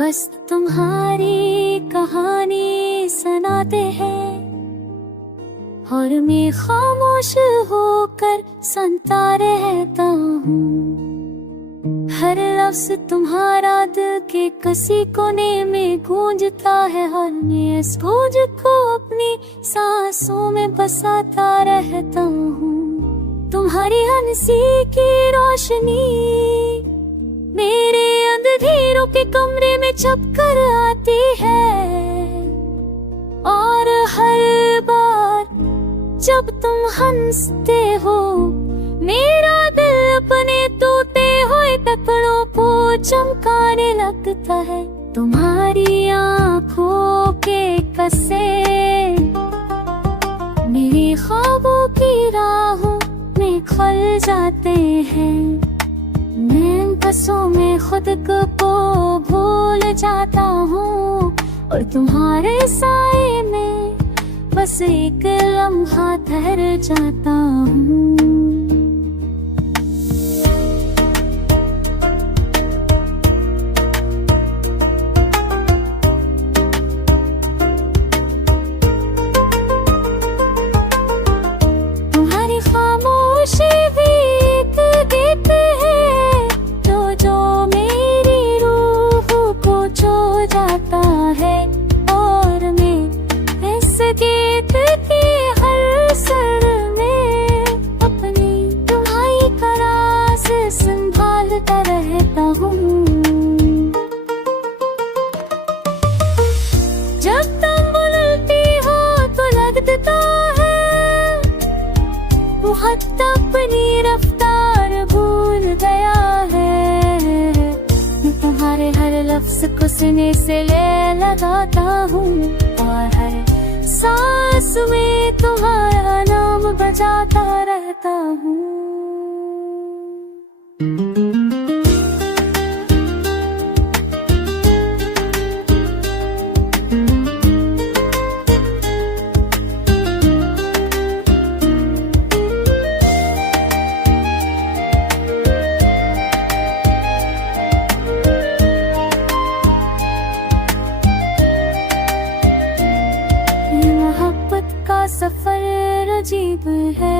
बस तुम्हारी कहानी सुनाते हैं और मैं खामोश होकर सुनता रहता हूँ। हर लफ्ज़ तुम्हारा दिल के किसी कोने में गूंजता है और मैं इस गूंज को अपनी सांसों में बसाता रहता हूँ। तुम्हारी हंसी की रोशनी मेरे अंधेरों के कमरे में छपकर आती है और हर बार जब तुम हंसते हो मेरा दिल अपने टूटे हुए टुकड़ों को चमकाने लगता है। तुम्हारी आँखों के कसे मेरे ख्वाबों की राहों में खल जाते हैं। मैं बसों में खुद को भूल जाता हूँ और तुम्हारे साए में बस एक लम्हा ठहर जाता हूँ। तुम्हारी खामोशी भी एक गीत है जो मेरी रूह को छू जाता है और मैं इस गीत की हर सुर में अपनी तुम्हारी राज संभालता रहता हूँ। जब तुम बोलती हो तो लगता है बहुत अपनी रफ्तार भूल गया है। तुम्हारे हर लफ्ज़ को सुनने से ले लगाता हूँ और हर सांस में तुम्हारा नाम बजाता रहता हूँ। का सफर अजीब है,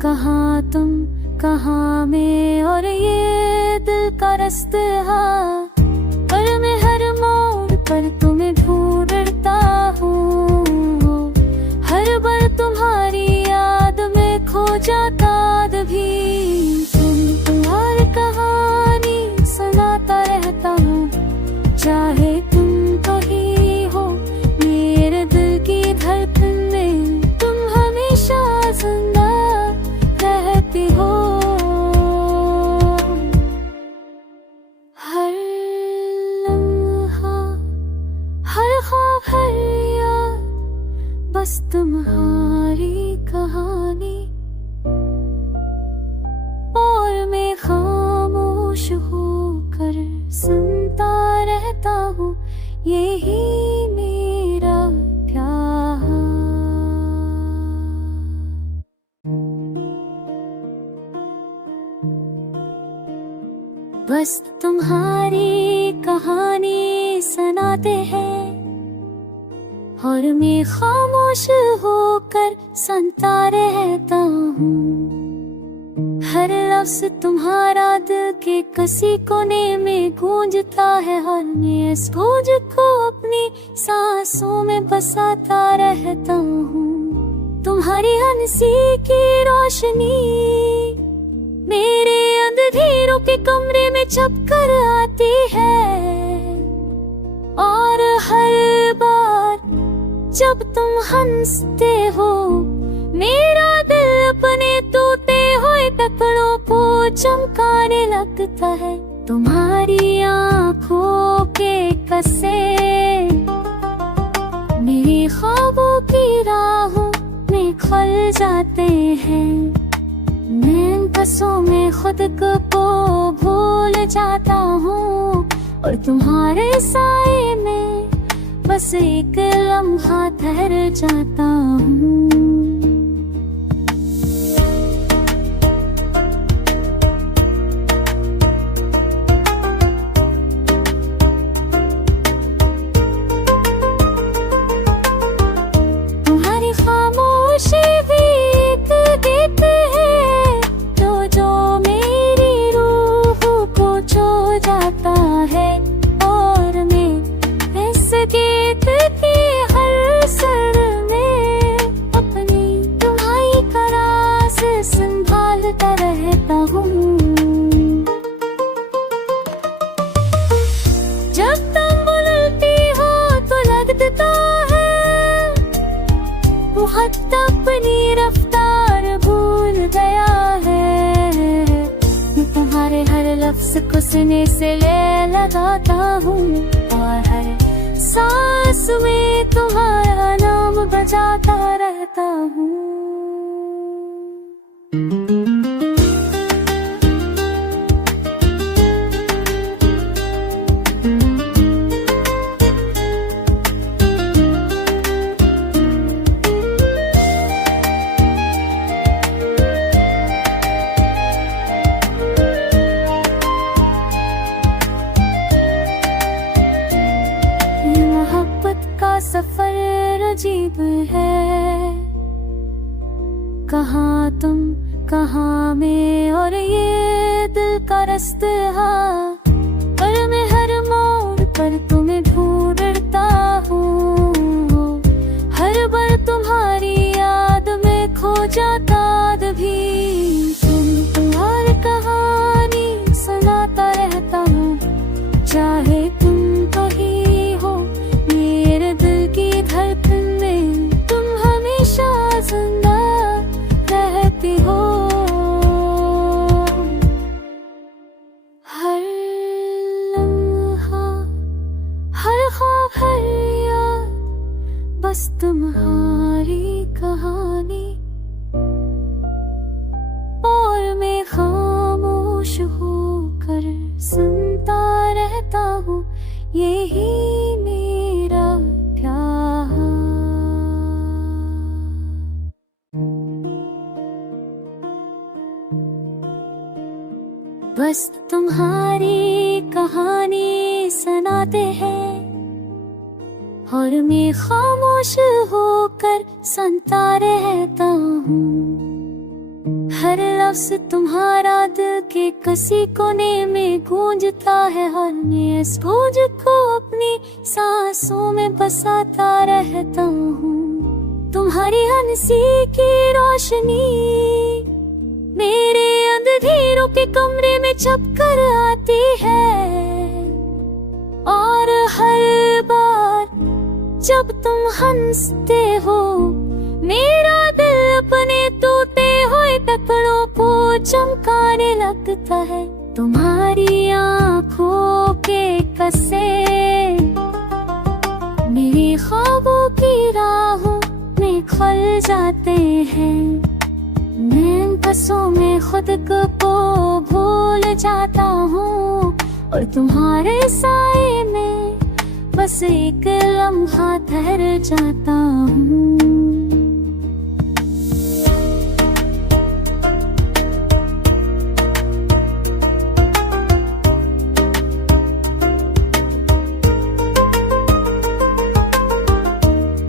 कहाँ तुम कहाँ मैं और ये दिल का रास्ता। पर मैं हर मोड़ पर तुम्हें ढूंढता हूँ, हर बार तुम्हारी याद में खो जाता भी। तुम्हारी कहानी सुनाता रहता हूँ, चाहे तुम कहीं हो मेरे दिल की धड़कन में तुम हमेशा जिंदा रहती हो। हर लम्हा हर ख्वाब हर याद बस तुम्हारी कहानी और मैं खामोश होकर सुनता रहता हूँ। यही मेरा प्यार। बस तुम्हारी कहानी सुनाते हैं और मैं खामोश होकर सुनता रहता हूँ। हर लफ्ज़ तुम्हारा दिल के किसी कोने में गूंजता है और मैं इस गूंज को अपनी सांसों में बसाता रहता हूँ। तुम्हारी हंसी की रोशनी मेरे अंधेरों के कमरे में छपकर आती है और हर बार जब तुम हंसते हो मेरा दिल अपने टूटे हुए टुकड़ों को चमकाने लगता है। तुम्हारी आँखों के कसे मेरे ख्वाबों की राहों में खल जाते हैं। मैं बसों में खुद को भूल जाता हूँ और तुम्हारे साए में बस एक लम्हा ठहर जाता हूँ। अपनी रफ्तार भूल गया है। मैं तुम्हारे हर लफ्ज को सुने से ले लगाता हूँ, और हर सांस में तुम्हारा नाम बजाता रहता हूँ। का सफर अजीब है, कहाँ तुम कहाँ मैं, और ये दिल का रास्ता, और मैं हर मोड़ पर तुम्हें ढूंढता हूँ। हर बार तुम्हारी याद में खो जाता भी, तुम्हारी कहानी सुनाता रहता हूँ। चाहे तुम कहीं धड़कन में, तुम हमेशा जिंदा रहती हो। हर लम्हा, हर ख्वाब, हर याद, बस तुम्हारी कहानी। और मैं खामोश होकर सुनता रहता हूँ, यही मेरा बस तुम्हारी कहानी सुनाते हैं, और मैं खामोश होकर सुनता रहता हूँ। हर लफ्ज तुम्हारा दिल के किसी कोने में गूंजता है, और मैं इस गूंज को अपनी सांसों में बसाता रहता हूँ। तुम्हारी हंसी की रोशनी मेरे अंधेरों के कमरे में छपकर आती है, और हर बार जब तुम हंसते हो, मेरा दिल अपने टूटे हुए टुकड़ों को चमकाने लगता है। तुम्हारी आँखों के कसे मेरी ख्वाबों की राहों में खुल जाते हैं। मैं बसों में खुद को भूल जाता हूँ, और तुम्हारे साए में बस एक लम्हा ठहर जाता हूँ।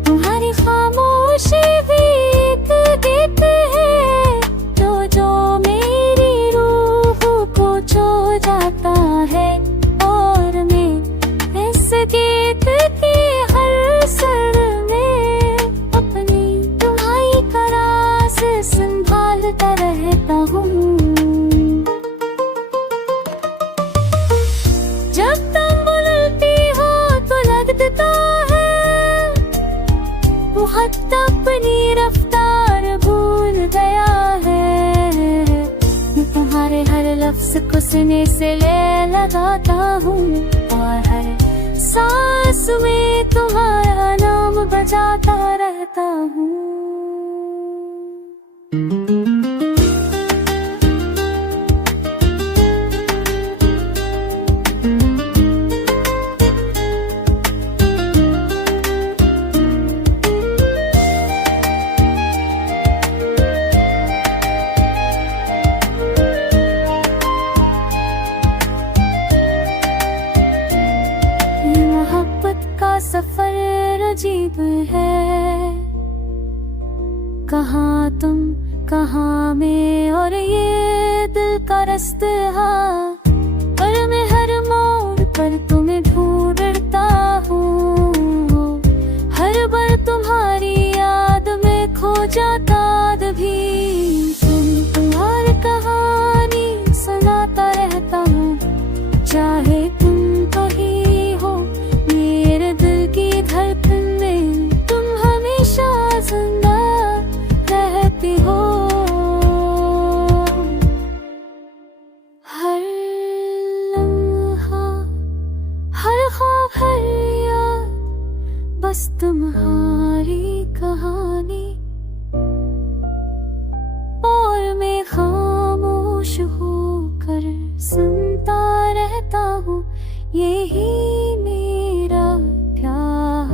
तुम्हारी खामोशी भी एक गीत है, जो मेरी रूह को छू जाता है। और मैं इस गीत की हर सुर में अपनी तुम्हारी राज संभालता रहता हूँ। जब तुम बोलती हो तो लगता है वो हद अपनी रफ्तार भूल गया है। तुम्हारे हर लफ्ज को सुने से ले लगाता हूँ, और हर सांस में तुम्हारा नाम बजाता रहता हूँ। का सफर अजीब है, कहाँ तुम कहाँ मैं, और ये दिल का रास्ता, और मैं हर मोड़ पर तुम्हें ढूंढता हूँ। हर बार तुम्हारी याद में खो जाता भी, तुम्हारी कहानी सुनाता रहता हूँ। चाहे तुम कहीं हो मेरे दिल की धड़कन में, तुम हमेशा जिंदा तुम्हारी कहानी और मैं खामोश होकर सुनता रहता हूँ, यही मेरा प्यार।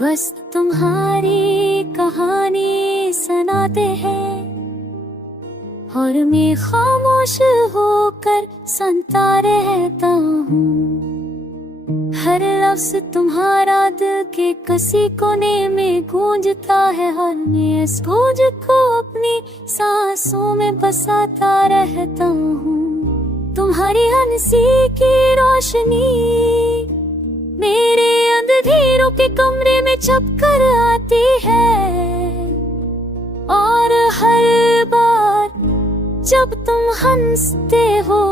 बस तुम्हारी कहानी सुनाते हैं और मैं खामोश होकर सुनता रहता हूँ। हर लफ्ज़ तुम्हारा दिल के किसी कोने में गूंजता है, हर मैं इस गूंज को अपनी सांसों में बसाता रहता हूँ। तुम्हारी हंसी की रोशनी मेरे अंधेरों के कमरे में छपकर आती है, और हर बार जब तुम हंसते हो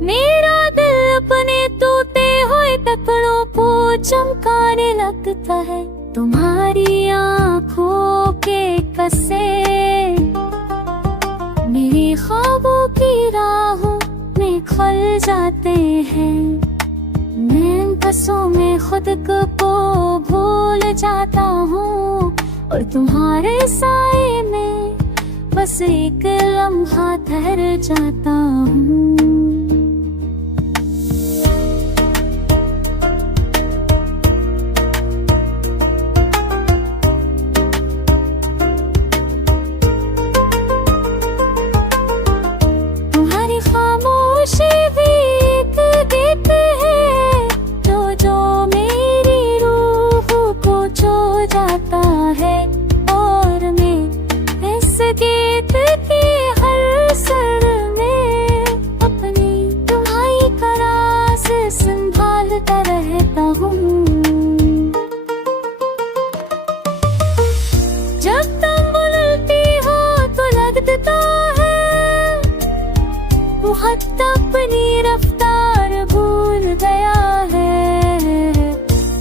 मेरा दिल अपने टूटे हुए टुकड़ों को चमकाने लगता है। तुम्हारी आँखों के कसे मेरे ख्वाबों की राहों में खुल जाते हैं। मैं बसों में खुद को भूल जाता हूँ और तुम्हारे साए में बस एक लम्हा ठहर जाता हूँ। तुम्हारी खामोशी भी एक गीत है जो मेरी रूह को छू जाता है, और मैं इस गीत की हर सुर में अपनी तुम्हारी करार से संभालता रहता हूँ। जब तुम बोलती हो तो लगता है वो हद अपनी रफ्तार भूल गया है।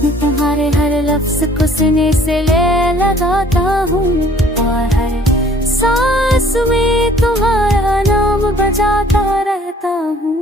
मैं तुम्हारे हर लफ्ज़ को सुनने से ले लगाता हूँ, और हर सांस में तुम्हारा नाम बजाता रहता हूँ।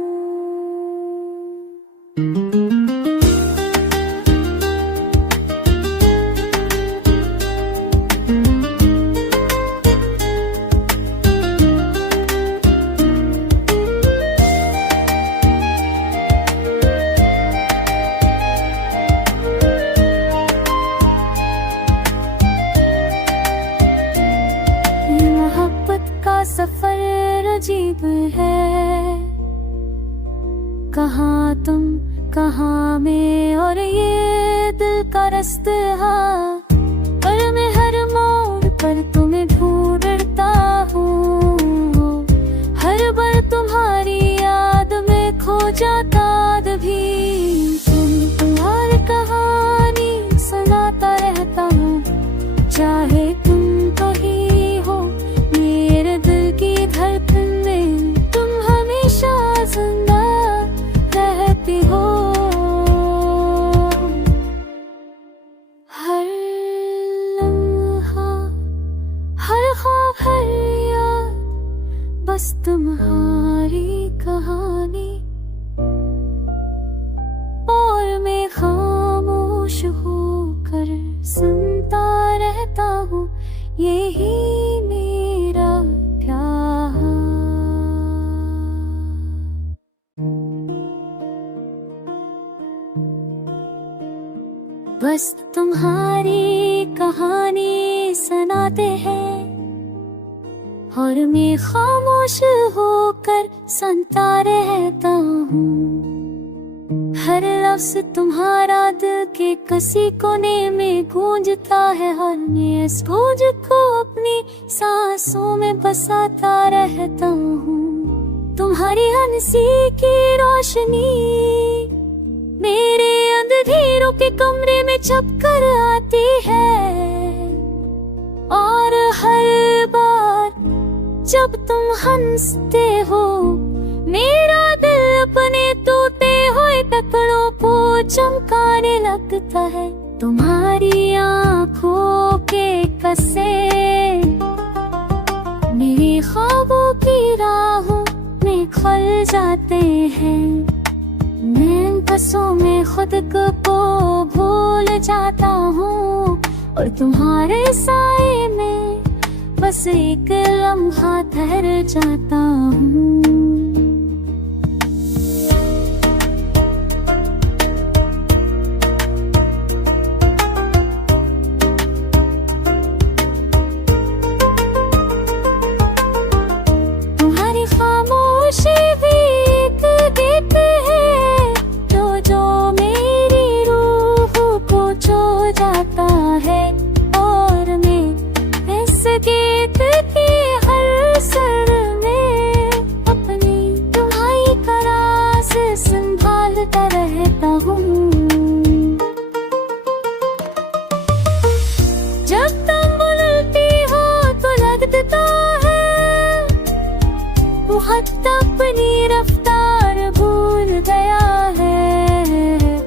सफर अजीब है, कहाँ तुम कहाँ मैं, और ये दिल का रास्ता, पर मैं हर मोड़ पर तुम्हें ढूंढता हूँ। हर बार तुम्हारी याद में खो जाता भी, तुम्हारी कहानी सुनाता रहता हूँ। चाहे तुम कहीं हो मेरे दिल की धड़कन में, तुम हमेशा जिंदा रहती हो। हर लम्हा, हर ख्वाब, हर याद, बस तुम्हारी कहानी, और मैं खामोश होकर सुनता रहता हूँ, यही मेरा प्यार। बस तुम्हारी कहानी सुनाते हैं और मैं खामोश होकर सुनता रहता हूँ। हर लफ्ज़ तुम्हारा दिल के किसी कोने में गूंजता है, और मैं इस गूंज को अपनी सांसों में बसाता रहता हूँ। तुम्हारी हंसी की रोशनी मेरे अंधेरों के कमरे में छपकर आती है, और हर बार जब तुम हंसते हो मेरा दिल अपने टूटे हुए टुकड़ों को चमकाने लगता है। तुम्हारी आँखों के कसे मेरे ख्वाबों की राहों में निखर जाते हैं। मैं बसों में खुद को भूल जाता हूँ और तुम्हारे साए में बस एक लम्हा ठहर जाता हूँ। तुम्हारी खामोशी भी एक गीत है जो मेरी रूह को छू जाता है। और मैं इस गीत की हर सुर में अपनी तुम्हारी करास संभालता रहता हूँ। जब तुम बोलती हो तो लगता है वो हद अपनी रफ्तार भूल गया है।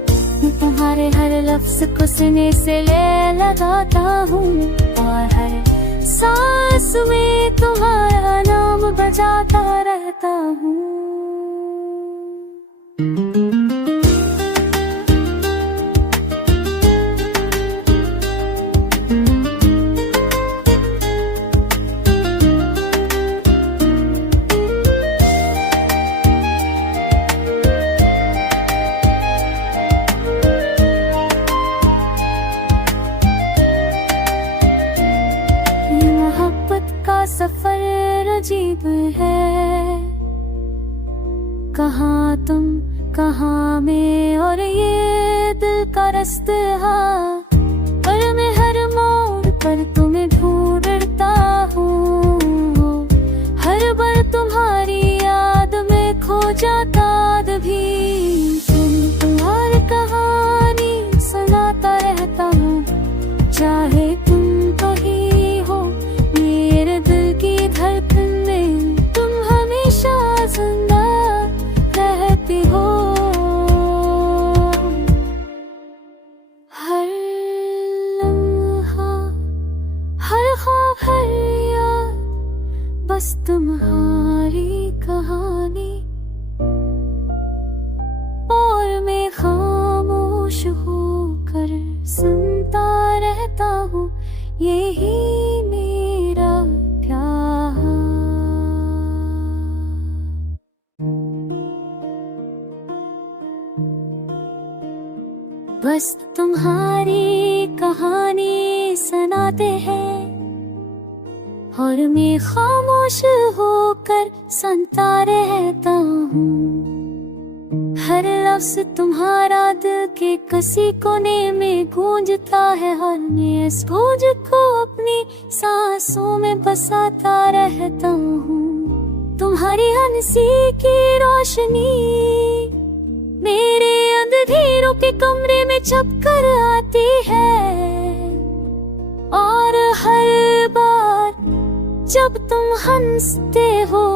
तुम्हारे हर लफ्ज को सुनने से ले लगाता हूँ और हर सांस में तुम्हारा नाम बजाता रहता हूँ। का सफर अजीब है, कहाँ तुम कहाँ मैं और ये दिल का रास्ता। पर मैं हर मोड़ पर तुम्हें ढूंढता हूँ, हर बार तुम्हारी याद में खो जाता भी। तुम्हारी कहानी सुनाता रहता हूँ, चाहे तुम कहीं हो मेरे दिल की धड़कन में, तुम हमेशा जिंदा रहती हो। हर लम्हा, हर ख्वाब, हर याद, बस तुम्हारी कहानी। और मैं खामोश होकर सुनता रहता हूँ, यही मेरा प्यार। बस तुम्हारी कहानी सुनाते हैं और मैं खामोश होकर सुनता रहता हूँ। हर लफ्ज तुम्हारा दिल के किसी कोने में गूंजता है, और मैं इस गूंज को अपनी सांसों में बसाता रहता हूँ। तुम्हारी हंसी की रोशनी मेरे अंधेरों के कमरे में छपकर आती है, और हर बार जब तुम हंसते हो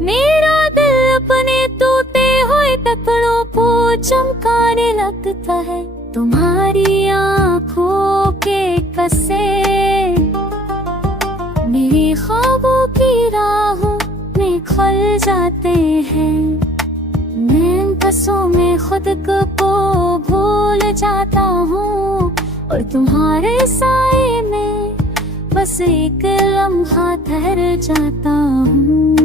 मेरा दिल अपने टूटे हुए टुकड़ों को चमकाने लगता है। तुम्हारी आँखों के कसे मेरे ख्वाबों की राहों में खल जाते हैं। मैं बसों में खुद को भूल जाता हूँ और तुम्हारे साए में बस एक लम्हा ठहर जाता हूँ।